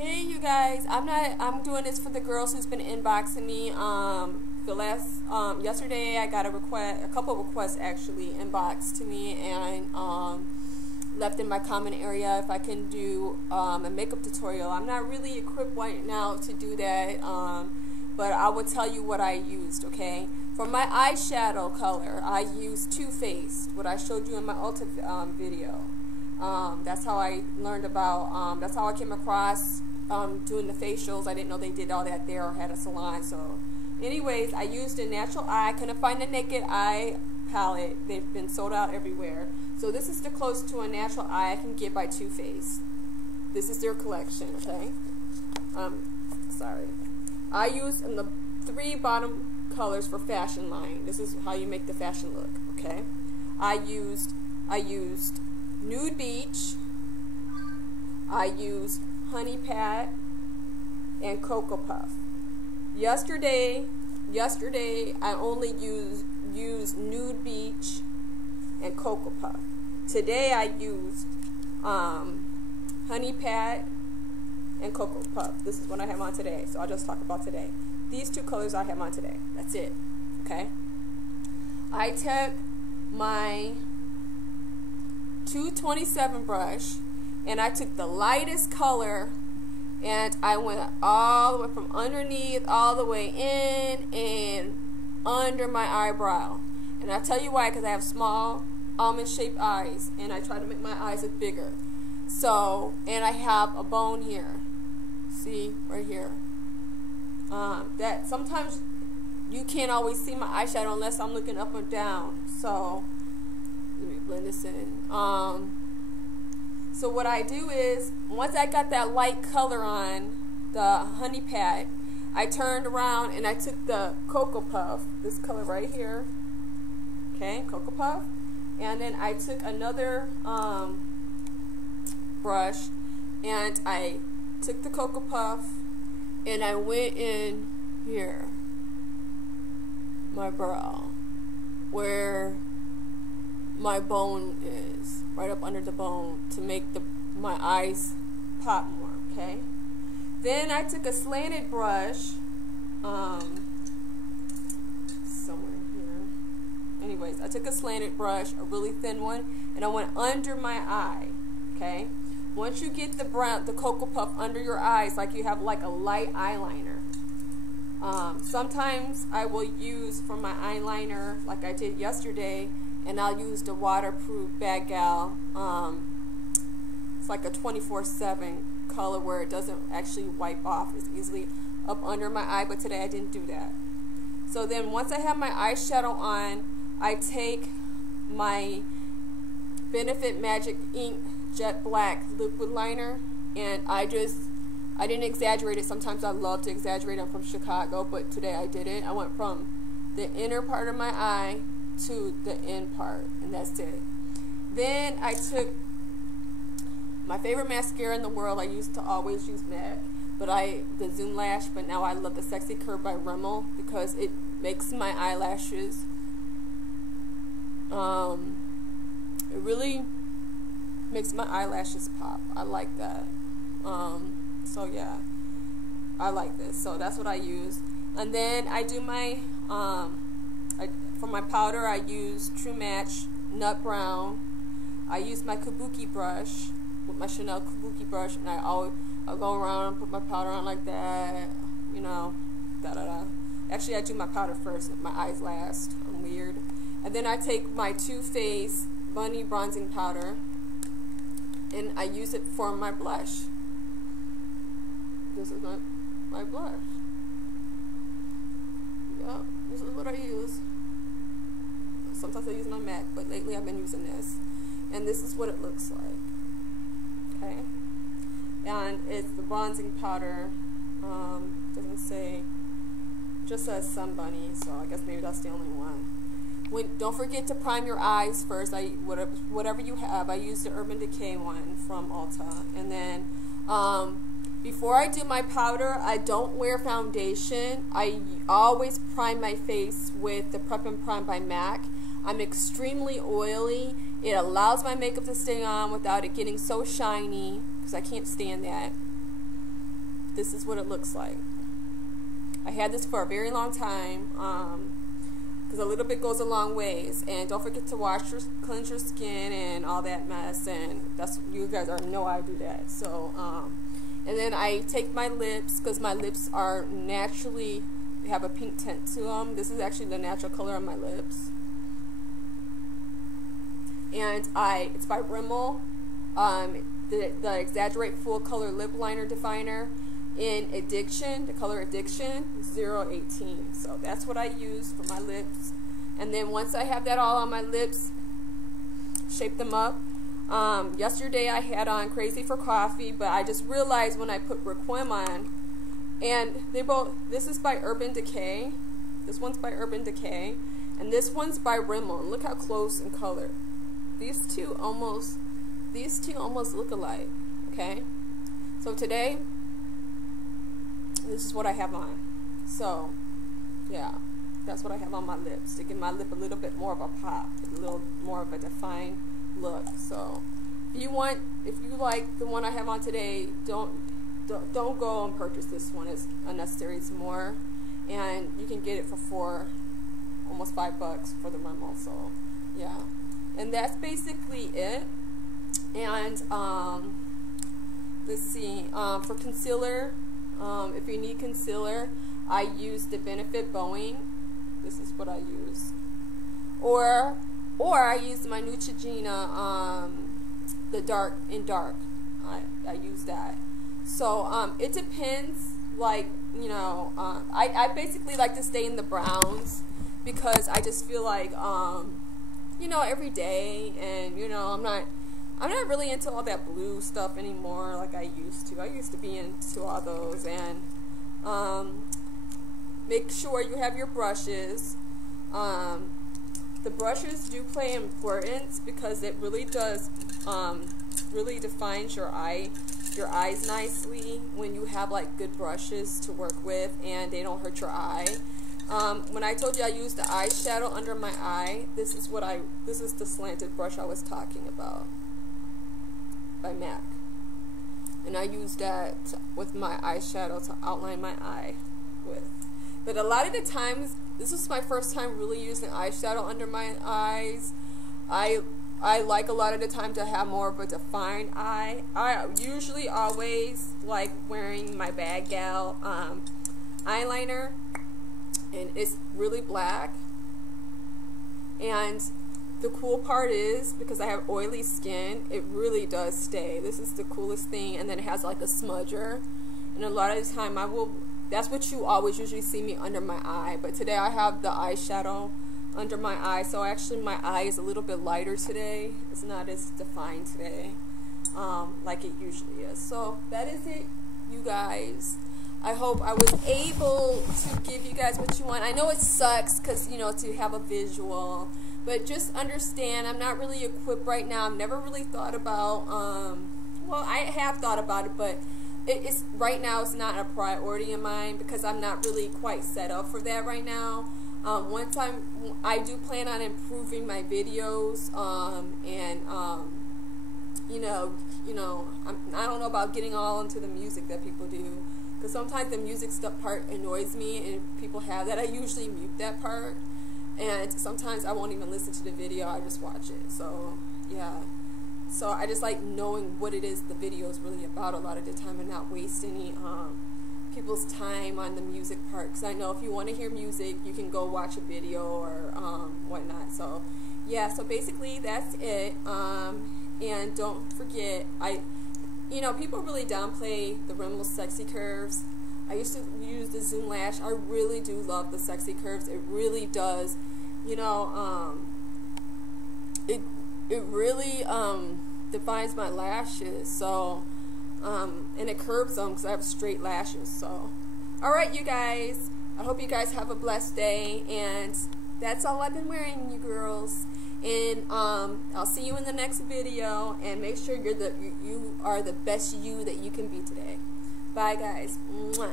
Hey you guys, I'm doing this for the girls who's been inboxing me. Yesterday I got a couple of requests actually inboxed to me and left in my comment area if I can do a makeup tutorial. I'm not really equipped right now to do that, but I will tell you what I used, okay? For my eyeshadow color, I used Too Faced, what I showed you in my Ulta video. That's how I learned about, that's how I came across doing the facials. I didn't know they did all that there or had a salon. So anyways, I used a natural eye. I couldn't find a naked eye palette. They've been sold out everywhere. So this is the closest to a natural eye I can get by Too Faced. This is their collection, okay? Sorry. I used in the 3 bottom colors for fashion line. This is how you make the fashion look, okay? I used Nude Beach, I used Honey Pat, and Cocoa Puff. Yesterday I only used Nude Beach and Cocoa Puff. Today I used Honey Pat and Cocoa Puff. This is what I have on today, so I'll just talk about today. These 2 colors I have on today. That's it, okay? I took my 227 brush and I took the lightest color and I went all the way from underneath all the way in and under my eyebrow. And I'll tell you why, because I have small almond shaped eyes and I try to make my eyes look bigger. So, and I have a bone here, see right here, that sometimes you can't always see my eyeshadow unless I'm looking up or down. So let me blend this in. So what I do is, once I got that light color on, the Honey Pat, I turned around and I took the Cocoa Puff, this color right here, okay, Cocoa Puff, and then I took another brush and I took the Cocoa Puff and I went in here, my brow, where my bone is, right up under the bone, to make my eyes pop more, okay? Then I took a slanted brush, somewhere here. Anyways, I took a slanted brush, a really thin one, and I went under my eye, okay? Once you get the Cocoa Puff under your eyes, like you have like a light eyeliner. Sometimes I will use for my eyeliner, like I did yesterday, and I'll use the waterproof Bad Gal. It's like a 24/7 color where it doesn't actually wipe off. It's easily up under my eye, but today I didn't do that. So then once I have my eyeshadow on, I take my Benefit Magic Ink Jet Black liquid liner, and I didn't exaggerate it. Sometimes I love to exaggerate. I'm from Chicago, but today I didn't. I went from the inner part of my eye to the end part, and that's it. Then I took my favorite mascara in the world. I used to always use MAC, but the Zoom Lash, but now I love the Sexy Curve by Rimmel because it makes my eyelashes, it really makes my eyelashes pop. I like that. So yeah, I like this. So that's what I use. And then I do my for my powder, I use True Match Nut Brown. I use my Kabuki brush, with my Chanel Kabuki brush, and I'll go around and put my powder on like that, you know, da-da-da. Actually, I do my powder first, my eyes last. I'm weird. And then I take my Too Faced Bunny Bronzing Powder, and I use it for my blush. This is my blush. Yep, this is what I use. Sometimes I use my MAC, but lately I've been using this. And this is what it looks like. Okay? And it's the bronzing powder. Doesn't say, just says Sun Bunny, so I guess maybe that's the only one. Don't forget to prime your eyes first. Whatever you have. I use the Urban Decay one from Ulta. And then before I do my powder, I don't wear foundation. I always prime my face with the Prep and Prime by MAC. I'm extremely oily. It allows my makeup to stay on without it getting so shiny, because I can't stand that. this is what it looks like. I had this for a very long time, because a little bit goes a long ways. And don't forget to cleanse your skin and all that mess, and that's, you guys already know I do that. So and then I take my lips, because my lips are naturally have a pink tint to them. This is actually the natural color of my lips. And it's by Rimmel, the Exaggerate Full Color Lip Liner Definer in Addiction, the color Addiction 018. So that's what I use for my lips. And then once I have that all on my lips, shape them up. Yesterday I had on Crazy for Coffee, but I just realized when I put Requiem on, and they both, this is by Urban Decay, this one's by Urban Decay, and this one's by Rimmel. And look how close in color. These two almost look alike. Okay, so today this is what I have on. So yeah, that's what I have on my lips to give my lip a little bit more of a pop, a little more of a defined look. So if you like the one I have on today, don't go and purchase this one. It's unnecessary. It's more, and you can get it for almost $5 for the Rimmel. So yeah, and that's basically it. And let's see, for concealer, if you need concealer, I use the Benefit Boi-ing. This is what I use. Or I use my Neutrogena, the dark in dark. I use that. So it depends. Like, you know, I basically like to stay in the browns, because I just feel like you know, every day, and you know, I'm not really into all that blue stuff anymore like I used to. I used to be into all those. And make sure you have your brushes. The brushes do play importance, because it really does really defines your eyes nicely when you have like good brushes to work with and they don't hurt your eye. When I told you I used the eyeshadow under my eye, this is the slanted brush I was talking about, by MAC. And I use that with my eyeshadow to outline my eye with. But a lot of the times, this is my first time really using eyeshadow under my eyes. I like a lot of the time to have more of a defined eye. I usually always like wearing my Bad Gal eyeliner, and it's really black. And the cool part is, because I have oily skin, it really does stay. This is the coolest thing. And then it has like a smudger, and a lot of the time that's what you always usually see me under my eye. But today I have the eyeshadow under my eye, so actually my eye is a little bit lighter today. It's not as defined today like it usually is. So that is it, you guys. I hope I was able to give you guys what you want. I know it sucks, because, you know, to have a visual, but just understand, I'm not really equipped right now. I've never really thought about, well, I have thought about it, but it's right now it's not a priority of mine, because I'm not really quite set up for that right now. Once I do plan on improving my videos, and you know, I don't know about getting all into the music that people do, because sometimes the music stuff part annoys me, and if people have that, I usually mute that part. And sometimes I won't even listen to the video, I just watch it. So yeah, so I just like knowing what it is the video is really about a lot of the time, and not waste any people's time on the music part, because I know if you want to hear music, you can go watch a video or whatnot. So yeah, so basically that's it. And don't forget, you know, people really downplay the Rimmel Sexy Curves. I used to use the Zoom Lash. I really do love the Sexy Curves. It really does, you know, it really defines my lashes. So and it curves them, because I have straight lashes. So alright, you guys, I hope you guys have a blessed day, and that's all I've been wearing, you girls. And I'll see you in the next video, and make sure you are the best you that you can be today. Bye, guys. Mwah.